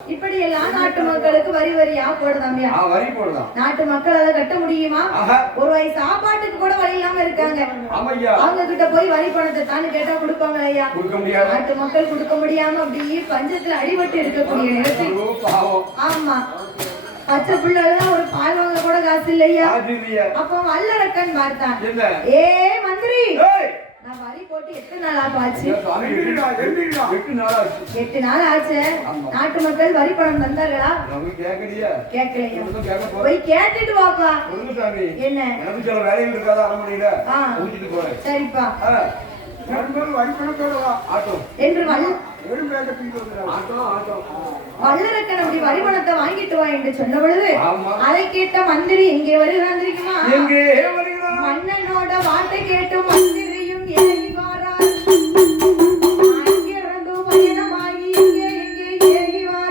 இப்படி எல்லாம் நாட்டு மக்களுக்கு வரி வரியா போடுதாமியா? வரி போடுதான். நாட்டு மக்கள் அதை கட்ட முடியுமா? ஒரு வயசு சாப்பாட்டுக்கு கூட வழி இல்லாம இருக்காங்க. அவங்க கிட்ட போய் வரி பணத்தை தானே கேட்டா கொடுப்பாங்க ஐயா? நாட்டு மக்கள் கொடுக்க முடியாம அப்படியே பஞ்சத்துல அடிபட்டு இருக்கக்கூடிய நேரத்தில் ஆமா பச்சை பிள்ளைலாம் ஒரு பால் வாங்க கூட காசு இல்லையா? அப்ப வல்லரக்கன் பார்த்தான், ஏ மந்திரி, நான் வரி போட்டு 8 நாள் ஆச்சு. 8 நாள் ஆச்சு. நாட்டு மக்கள் வரி பணம் தந்தார்களா? கேட்கலையா? போய் கேட்டுட்டு வாப்பா. என்ன வேலையில் இருக்காத அரண்மனையில சரிப்பா என்று வல்லரக்கன் அப்படி வரி பணத்தை வாங்கிட்டு வா என்று சொன்ன பொழுது அதை கேட்ட மந்திரி எங்கே வருகிறான் தெரியுமா? மன்னனோட வார்த்தை கேட்டு மந்திரியும் இறங்கி வாரார்.